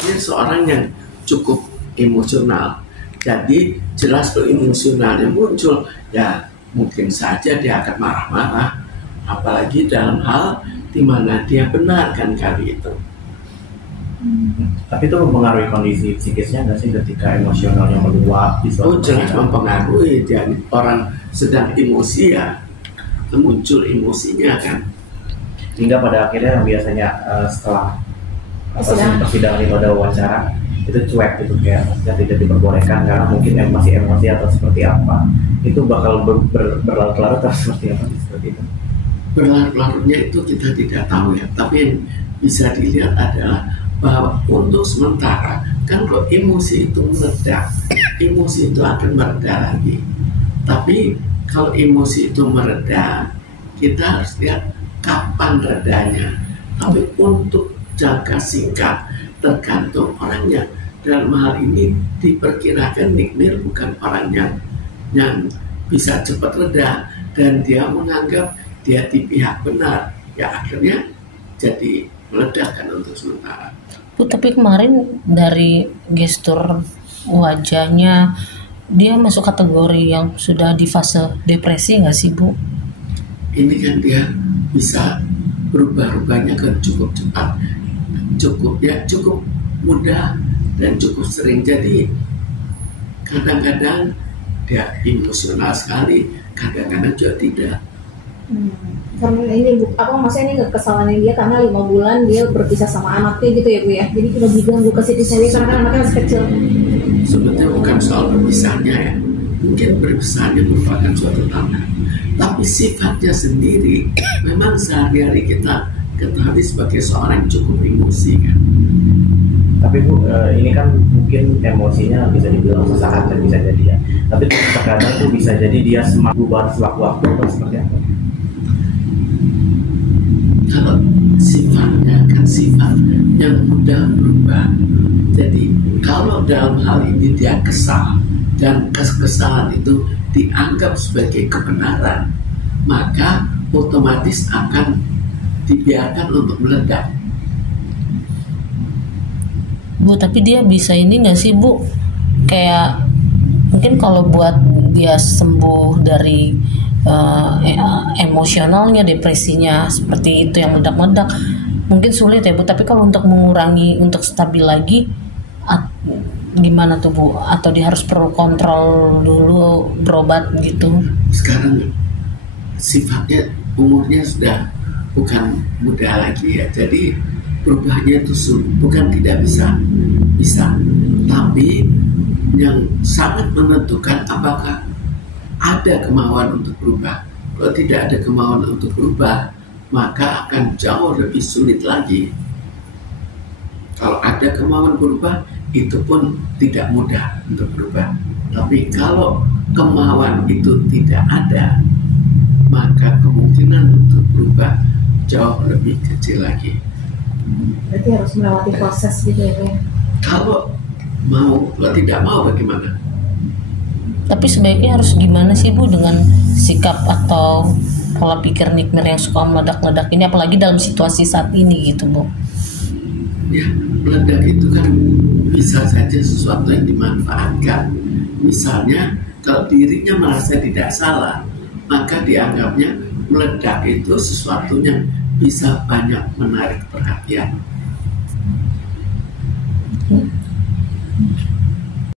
dia seorang yang cukup emosional. Jadi jelas kalau emosionalnya muncul, ya mungkin saja dia akan marah-marah, apalagi dalam hal di mana dia benar kan kali itu. Tapi itu mempengaruhi kondisi psikisnya nggak sih ketika emosionalnya meluap? Jelas mempengaruhi. Dia orang sedang emosi ya muncul emosinya kan. Hingga pada akhirnya biasanya setelah persidangan itu ada wawancara, itu cuek gitu, kayak maksudnya tidak diperbolehkan karena mungkin masih emosi atau seperti apa. Itu bakal berlarut-larut atau seperti apa? Seperti itu. Berlarut-larutnya itu kita tidak tahu ya, tapi yang bisa dilihat adalah bahwa untuk sementara kan kalau emosi itu mereda, emosi itu akan mereda lagi. Tapi kalau emosi itu mereda, kita harus lihat kapan redanya. Tapi untuk jangka singkat tergantung orangnya. Dalam hal ini diperkirakan Nick Mir bukan orang yang bisa cepat reda, dan dia menganggap dia di pihak benar, ya akhirnya jadi meledakan untuk sementara. Bu, tapi kemarin dari gestur wajahnya dia masuk kategori yang sudah di fase depresi nggak sih, Bu? Ini kan dia bisa berubah-ubahnya kan cukup cepat, cukup mudah dan cukup sering. Jadi kadang-kadang dia emosional sekali, kadang-kadang juga tidak. Karena ini maksudnya ini kesalahannya dia karena 5 bulan dia berpisah sama anaknya gitu ya Bu ya. Jadi kita diganggu ke psikisnya dia karena kan anaknya masih kecil. Sebetulnya bukan soal berpisahnya ya, mungkin berpisahnya merupakan suatu tantangan, tapi sifatnya sendiri memang sehari-hari kita ketahui sebagai seorang yang cukup emosi kan. Tapi Bu, ini kan mungkin emosinya bisa dibilang sesaat dan bisa jadi ya. Tapi terkadang tuh bisa jadi dia semakin berubah sewaktu-waktu atau seperti apa? Kalau sifatnya kan sifat yang mudah berubah. Jadi kalau dalam hal ini dia kesal dan kekesalan itu dianggap sebagai kebenaran, maka otomatis akan dibiarkan untuk meledak. Bu, tapi dia bisa ini nggak sih, Bu? Kayak mungkin kalau buat dia sembuh dari emosionalnya, depresinya seperti itu yang meledak-meledak, mungkin sulit ya, Bu. Tapi kalau untuk mengurangi, untuk stabil lagi, gimana tuh, Bu? Atau dia harus perlu kontrol dulu, berobat gitu? Sekarang sifatnya umurnya sudah bukan muda lagi ya, jadi berubahnya itu bukan tidak bisa, tapi yang sangat menentukan apakah ada kemauan untuk berubah. Kalau tidak ada kemauan untuk berubah, maka akan jauh lebih sulit lagi. Kalau ada kemauan berubah, itu pun tidak mudah untuk berubah. Tapi kalau kemauan itu tidak ada, maka kemungkinan untuk berubah jauh lebih kecil lagi. Berarti harus melewati proses gitu ya, Pak? Kalau tidak mau bagaimana? Tapi sebaiknya harus gimana sih, Bu, dengan sikap atau pola pikir Nick Mir yang suka meledak-ledak ini, apalagi dalam situasi saat ini gitu, Bu? Ya, meledak itu kan bisa saja sesuatu yang dimanfaatkan. Misalnya kalau dirinya merasa tidak salah, maka dianggapnya meledak itu sesuatu yang bisa banyak menarik perhatian.